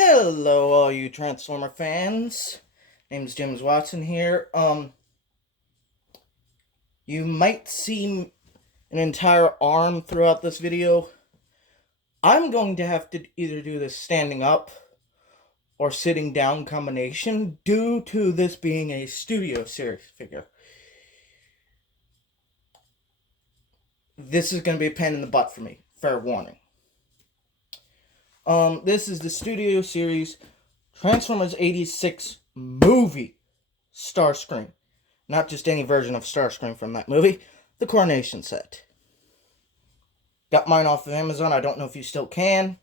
Hello, all you Transformer fans. Name's James Watson here. You might see an entire arm throughout this video. I'm going to have to either do this standing up or sitting down combination due to this being a studio series figure. This is going to be a pain in the butt for me. Fair warning. This is the studio series Transformers 86 movie Starscream. Not just any version of Starscream from that movie. The Coronation set. Got mine off of Amazon. I don't know if you still can.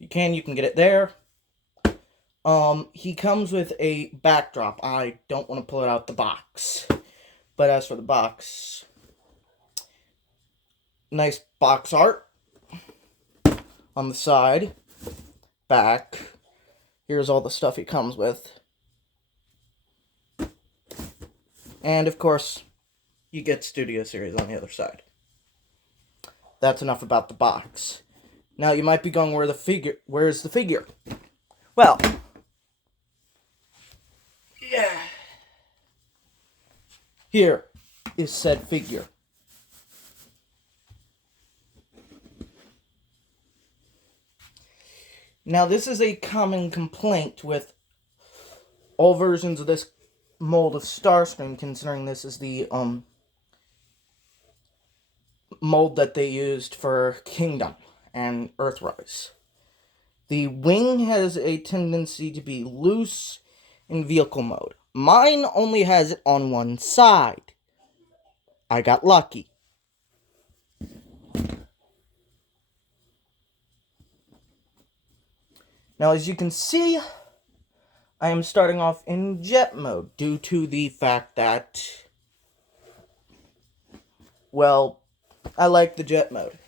If you can get it there. He comes with a backdrop. I don't want to pull it out the box. But as for the box, nice box art on the side, back. Here's all the stuff he comes with. And of course, you get Studio Series on the other side. That's enough about the box. Now you might be going, where's the figure? Well, yeah. Here is said figure. Now this is a common complaint with all versions of this mold of Starscream, considering this is the mold that they used for Kingdom and Earthrise. The wing has a tendency to be loose in vehicle mode. Mine only has it on one side. I got lucky. Now, as you can see, I am starting off in jet mode due to the fact that, well, I like the jet mode.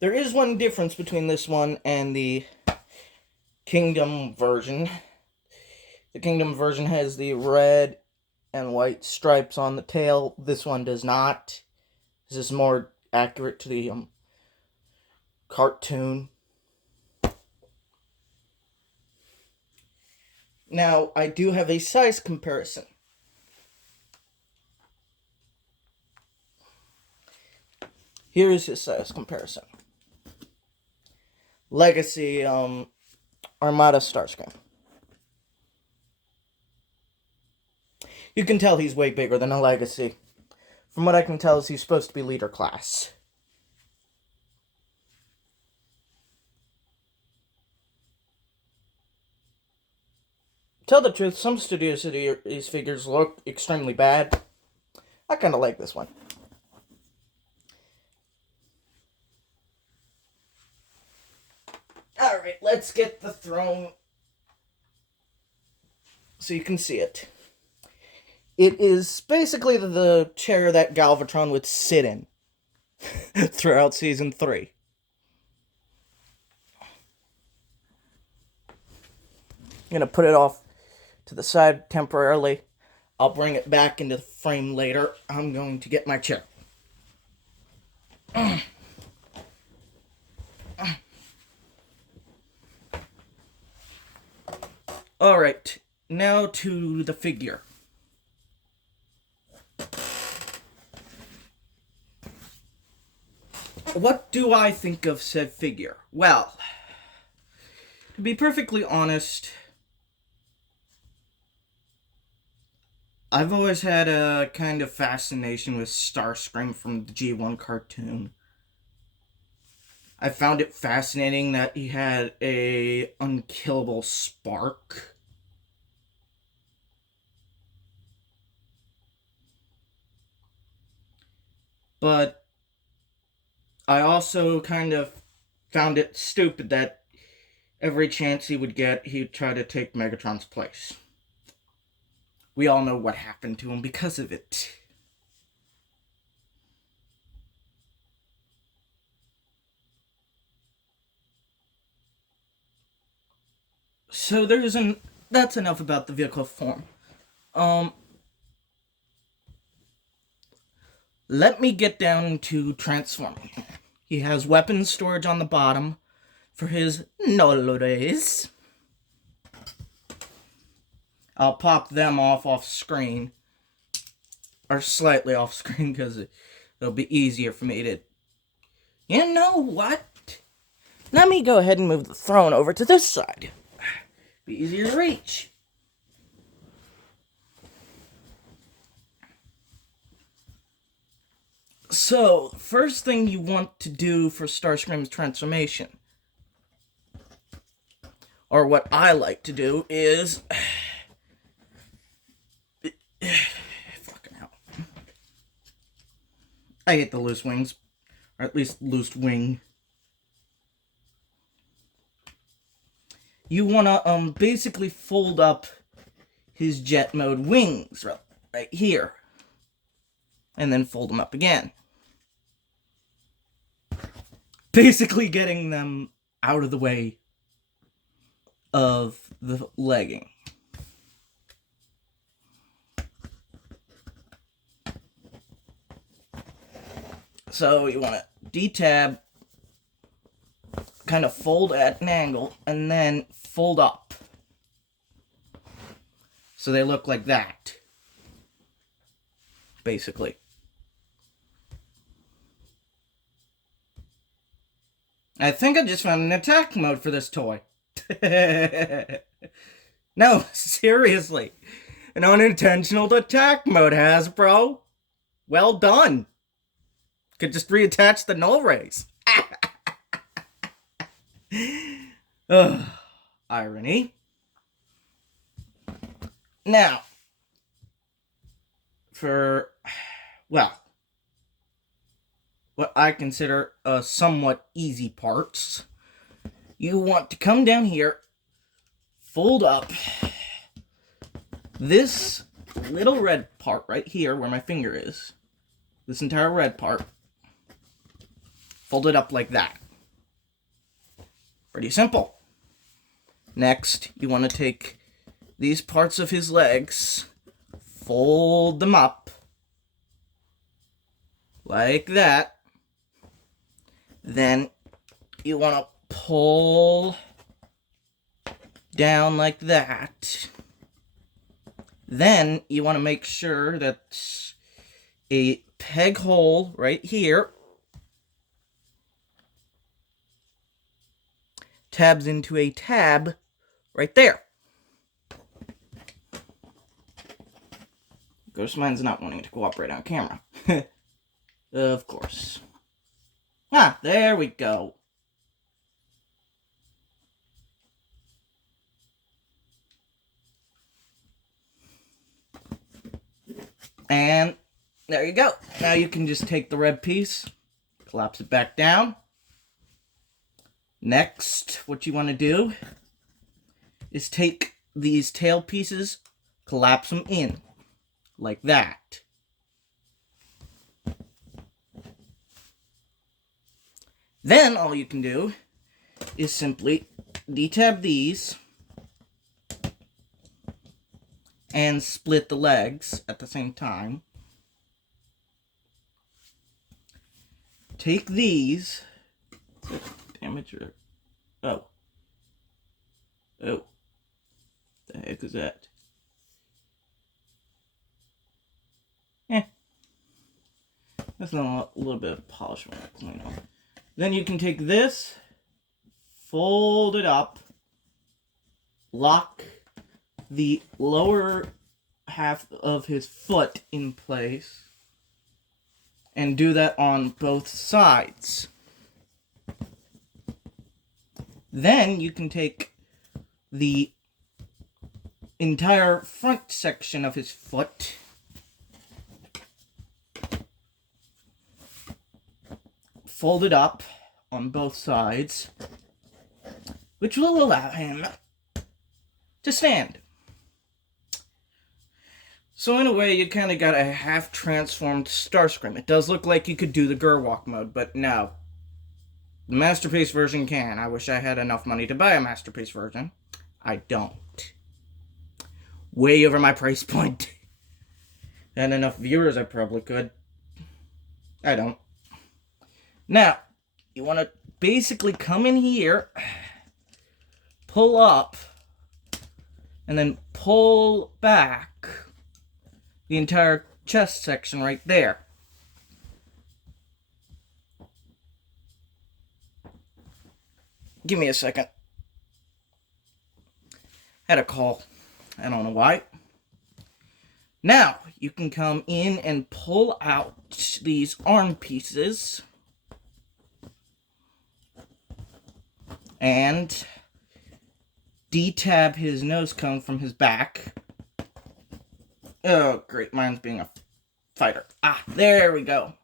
There is one difference between this one and the Kingdom version. The Kingdom version has the red and white stripes on the tail. This one does not. This is more accurate to the cartoon. Now, I do have a size comparison. Here is his size comparison. Legacy Armada Starscream. You can tell he's way bigger than a Legacy. From what I can tell, he's supposed to be leader class. Tell the truth, some studios' these figures look extremely bad. I kind of like this one. Alright, let's get the throne so you can see it. It is basically the chair that Galvatron would sit in throughout Season 3. I'm going to put it off to the side temporarily. I'll bring it back into the frame later. I'm going to get my chair. Alright, now to the figure. What do I think of said figure? Well, to be perfectly honest, I've always had a kind of fascination with Starscream from the G1 cartoon. I found it fascinating that he had a unkillable spark. But I also kind of found it stupid that every chance he would get, he'd try to take Megatron's place. We all know what happened to him because of it. So that's enough about the vehicle form. Let me get down to transforming him. He has weapons storage on the bottom for his Nolores. I'll pop them off screen. Or slightly off screen, because it'll be easier for me to... You know what? Let me go ahead and move the throne over to this side. Be easier to reach. So, first thing you want to do for Starscream's transformation, or what I like to do, is... Fucking hell. I hate the loose wings. Or at least loose wing. You want to basically fold up his jet mode wings right here. And then fold them up again. Basically getting them out of the way of the legging. So you want to D-tab, kind of fold at an angle, and then fold up. So they look like that. Basically. I think I just found an attack mode for this toy. No, seriously. An unintentional attack mode, Hasbro. Well done. Could just reattach the null rays. Irony. Now, for, well, what I consider somewhat easy parts, you want to come down here, fold up this little red part right here where my finger is, this entire red part, fold it up like that. Pretty simple. Next, you want to take these parts of his legs, fold them up like that. Then you want to pull down like that. Then you want to make sure that a peg hole right here tabs into a tab right there. Of course, mine's not wanting to cooperate on camera. Of course. Ah, there we go. And there you go. Now you can just take the red piece, collapse it back down. Next, what you want to do is take these tail pieces, collapse them in, like that. Then all you can do is simply detab these and split the legs at the same time. Take these. Damage or... Oh. Oh. The heck is that? That's not a little bit of polish when I clean off. Then you can take this, fold it up, lock the lower half of his foot in place, and do that on both sides. Then you can take the entire front section of his foot, fold it up on both sides, which will allow him to stand. So in a way, you kind of got a half-transformed Starscream. It does look like you could do the Gerwalk mode, but no. The Masterpiece version can. I wish I had enough money to buy a Masterpiece version. I don't. Way over my price point. And enough viewers, I probably could. I don't. Now, you want to basically come in here, pull up and then pull back the entire chest section right there. Give me a second. Had a call. I don't know why. Now, you can come in and pull out these arm pieces. And detab his nose cone from his back. Oh, great. Mine's being a fighter. Ah, there we go.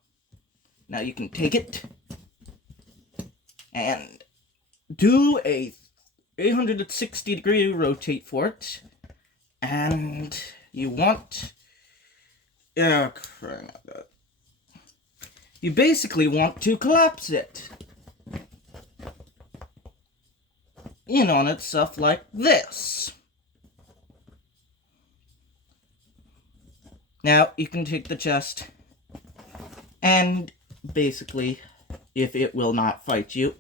Now you can take it and do a 360-degree rotate for it. And you want... Oh, crying out loud. You basically want to collapse it in on itself like this. Now, you can take the chest, and basically, if it will not fight you,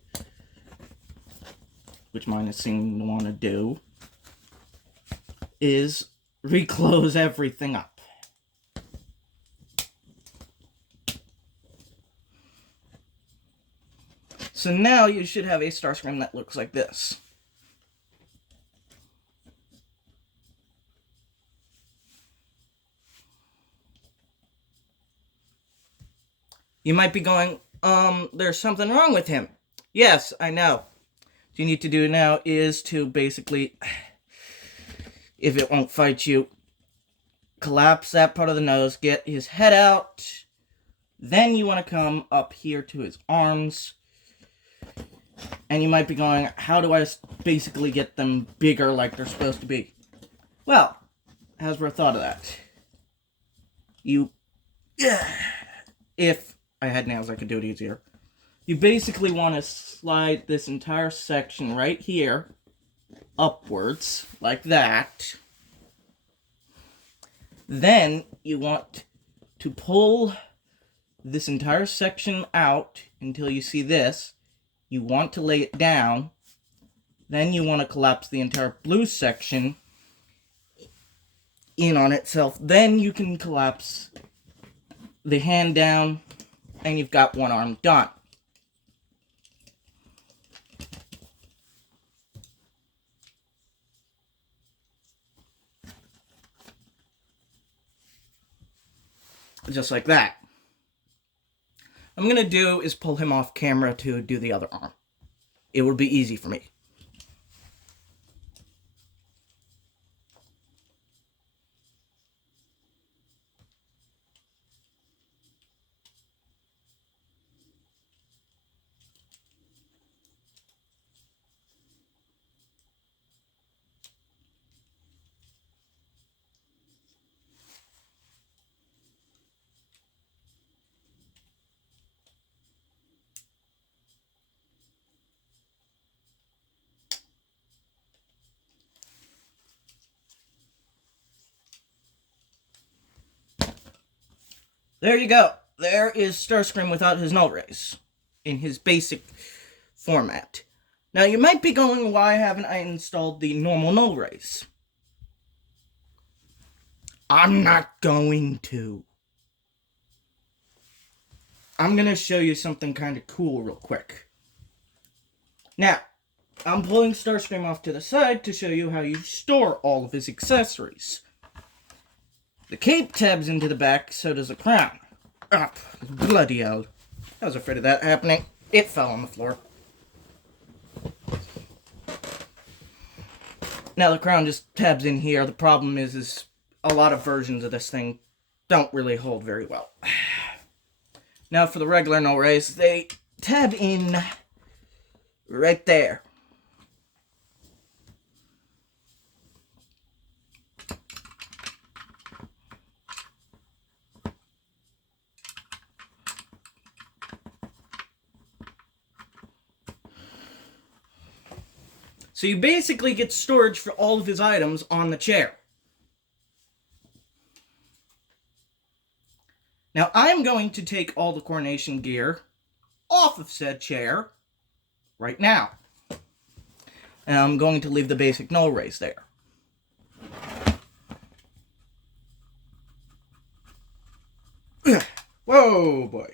which mine is seeming to want to do, is reclose everything up. So now you should have a starscream that looks like this. You might be going, there's something wrong with him. Yes, I know. What you need to do now is to basically, if it won't fight you, collapse that part of the nose, get his head out. Then you want to come up here to his arms. And you might be going, how do I basically get them bigger like they're supposed to be? Well, Hasbro thought of that. If I had nails, I could do it easier. You basically want to slide this entire section right here upwards, like that. Then you want to pull this entire section out until you see this. You want to lay it down. Then you want to collapse the entire blue section in on itself. Then you can collapse the hand down, and you've got one arm done. Just like that. What I'm going to do is pull him off camera to do the other arm. It would be easy for me. There you go. There is Starscream without his null rays in his basic format. Now you might be going, why haven't I installed the normal null rays? I'm not going to. I'm going to show you something kind of cool real quick. Now, I'm pulling Starscream off to the side to show you how you store all of his accessories. The cape tabs into the back, so does the crown. Ah, bloody hell. I was afraid of that happening. It fell on the floor. Now the crown just tabs in here. The problem is a lot of versions of this thing don't really hold very well. Now for the regular null rays, they tab in right there. So you basically get storage for all of his items on the chair. Now I'm going to take all the coronation gear off of said chair right now. And I'm going to leave the basic null rays there. Oh boy.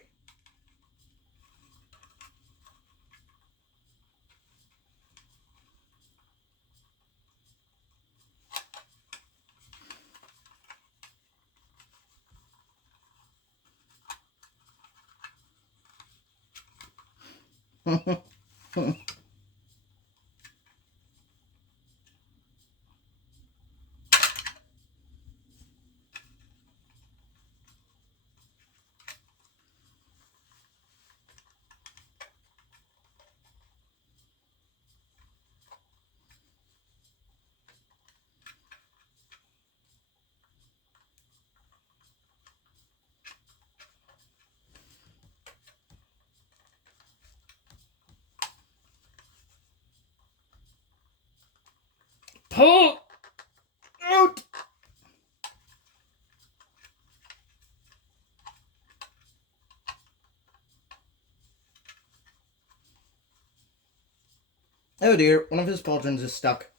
Pull out. Oh dear, one of his pauldrons is stuck.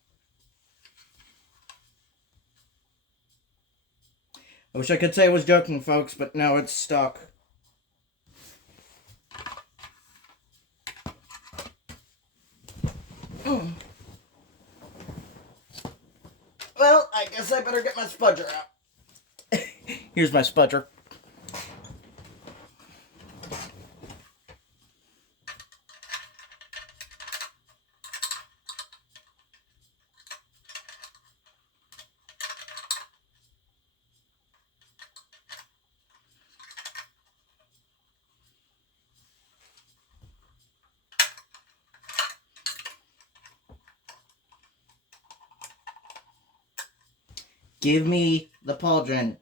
I wish I could say I was joking, folks, but no, it's stuck. Well, I guess I better get my spudger out. Here's my spudger. Give me the pauldron.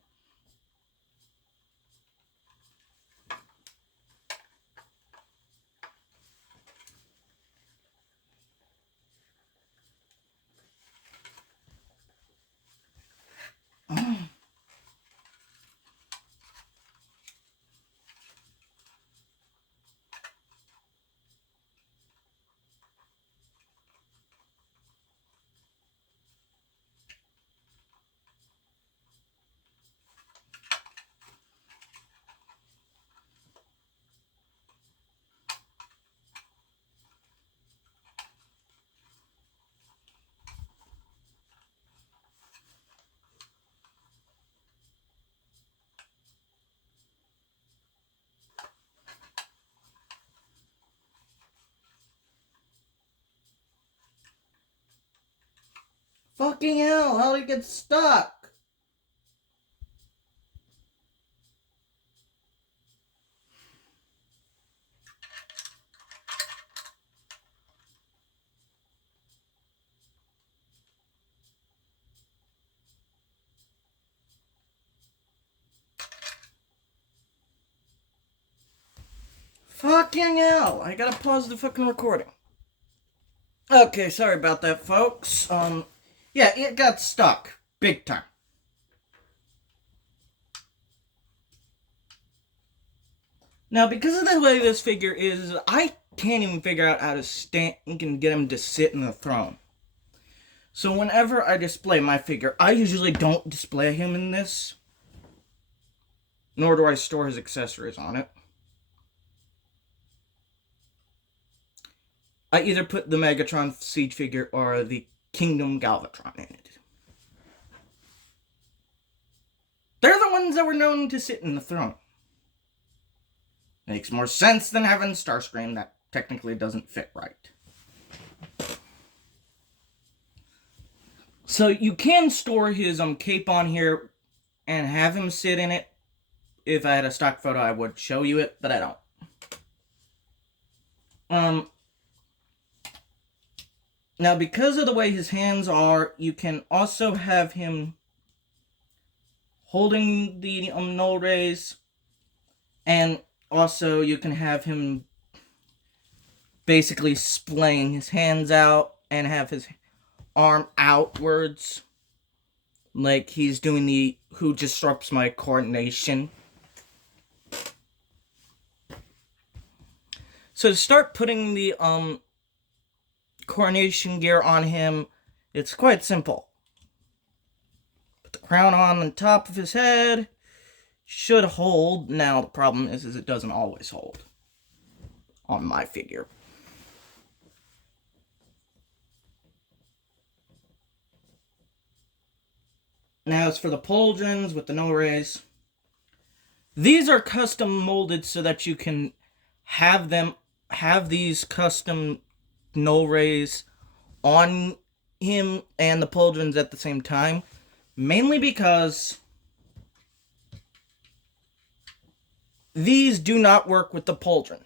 Fucking hell, how did it get stuck? Fucking hell, I gotta pause the fucking recording. Okay, sorry about that, folks. Yeah, it got stuck. Big time. Now, because of the way this figure is, I can't even figure out how to stand and get him to sit in the throne. So whenever I display my figure, I usually don't display him in this. Nor do I store his accessories on it. I either put the Megatron Siege figure or the Kingdom Galvatron in it. They're the ones that were known to sit in the throne. Makes more sense than having Starscream that technically doesn't fit right. So you can store his cape on here and have him sit in it. If I had a stock photo, I would show you it, but I don't. Now, because of the way his hands are, you can also have him holding the null rays, and also you can have him basically splaying his hands out and have his arm outwards, like he's doing the Who Disrupts My Coronation. So to start putting the coronation gear on him, it's quite simple. Put the crown on the top of his head, should hold. Now, the problem is it doesn't always hold on my figure. Now, as for the pauldrons with the no rays, these are custom molded so that you can have these custom no rays on him and the pauldrons at the same time, mainly because these do not work with the pauldron.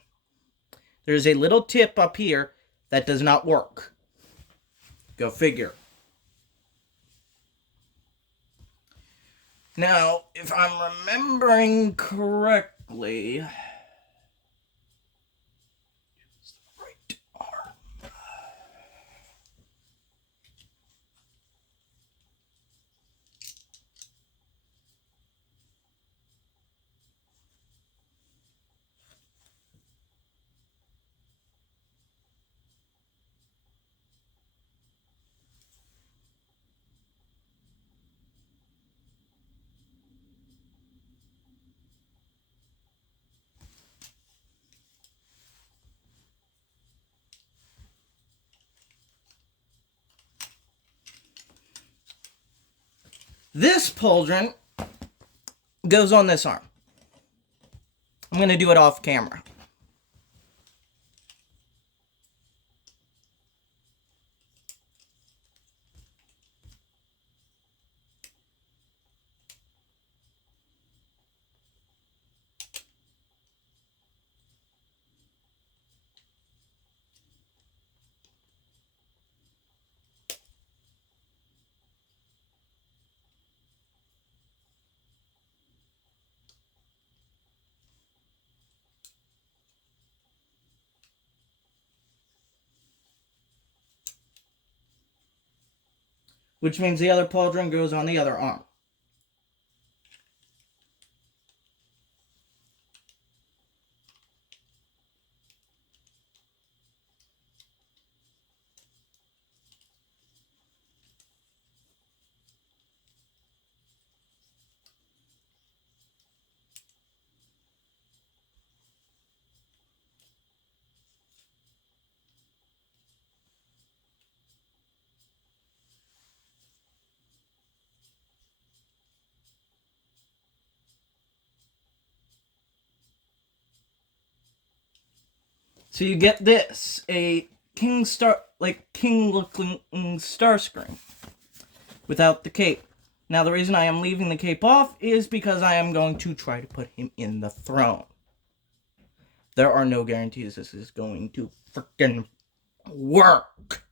There's a little tip up here that does not work. Go figure. Now, if I'm remembering correctly, right arm. This pauldron goes on this arm. I'm going to do it off camera. Which means the other pauldron goes on the other arm. So you get this, a king looking starscream without the cape. Now the reason I am leaving the cape off is because I am going to try to put him in the throne. There are no guarantees this is going to freaking work.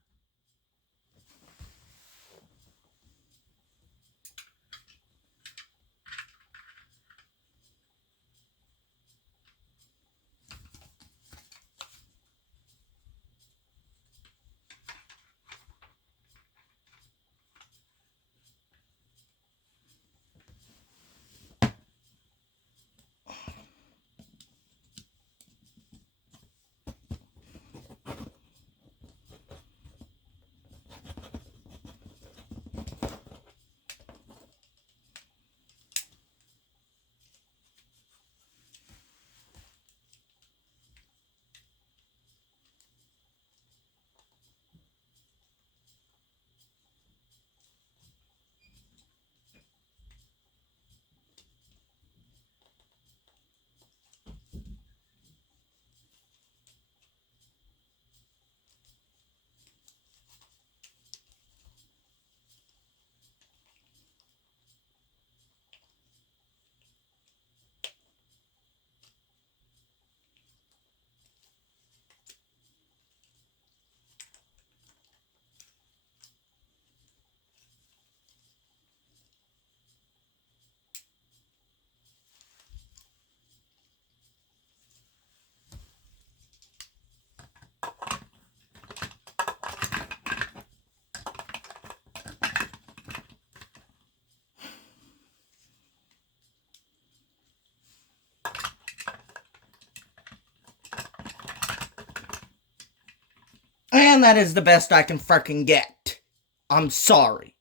And that is the best I can freaking get. I'm sorry.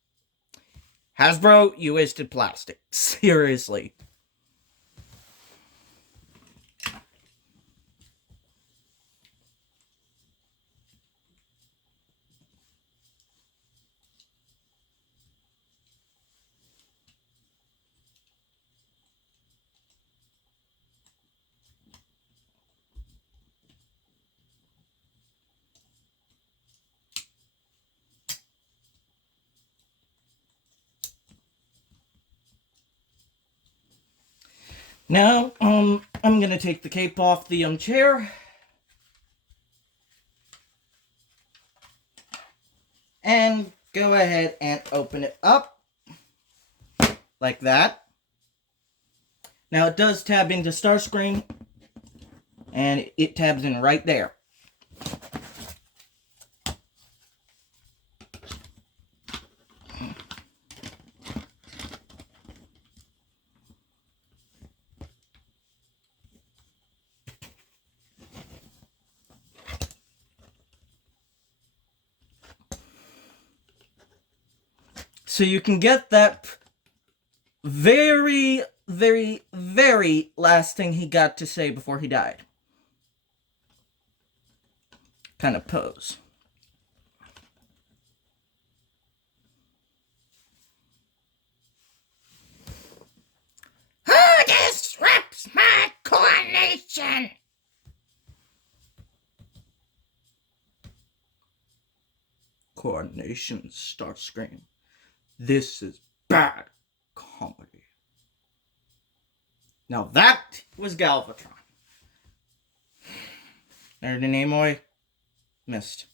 Hasbro, you wasted plastic. Seriously. Now, I'm gonna take the cape off the chair. And go ahead and open it up. Like that. Now it does tab into Starscream. And it tabs in right there. So you can get that very, very, very last thing he got to say before he died. Kind of pose. Who disrupts my coronation? Coronation, Starscream. This is bad comedy. Now that was Galvatron. Ernie Nimoy missed.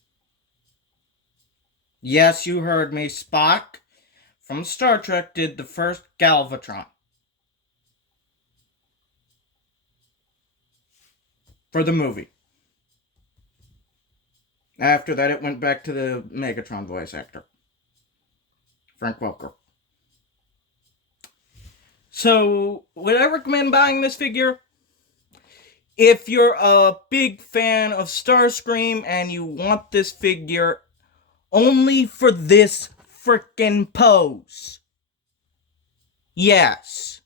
Yes, you heard me. Spock from Star Trek did the first Galvatron. For the movie. After that, it went back to the Megatron voice actor, Frank Welker. So, would I recommend buying this figure? If you're a big fan of Starscream and you want this figure only for this frickin' pose. Yes.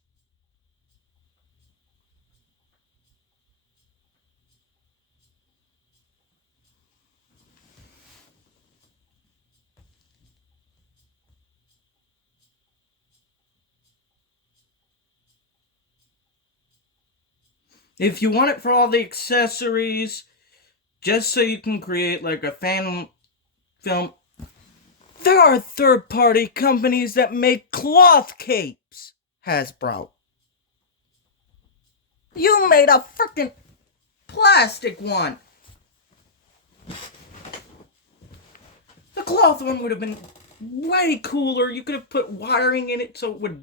If you want it for all the accessories, just so you can create like a fan film, there are third-party companies that make cloth capes, Hasbro. You made a frickin' plastic one. The cloth one would have been way cooler. You could have put wiring in it so it would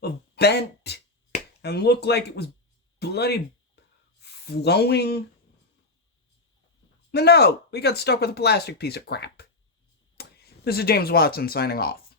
have bent and look like it was bloody flowing. But no, we got stuck with a plastic piece of crap. This is James Watson signing off.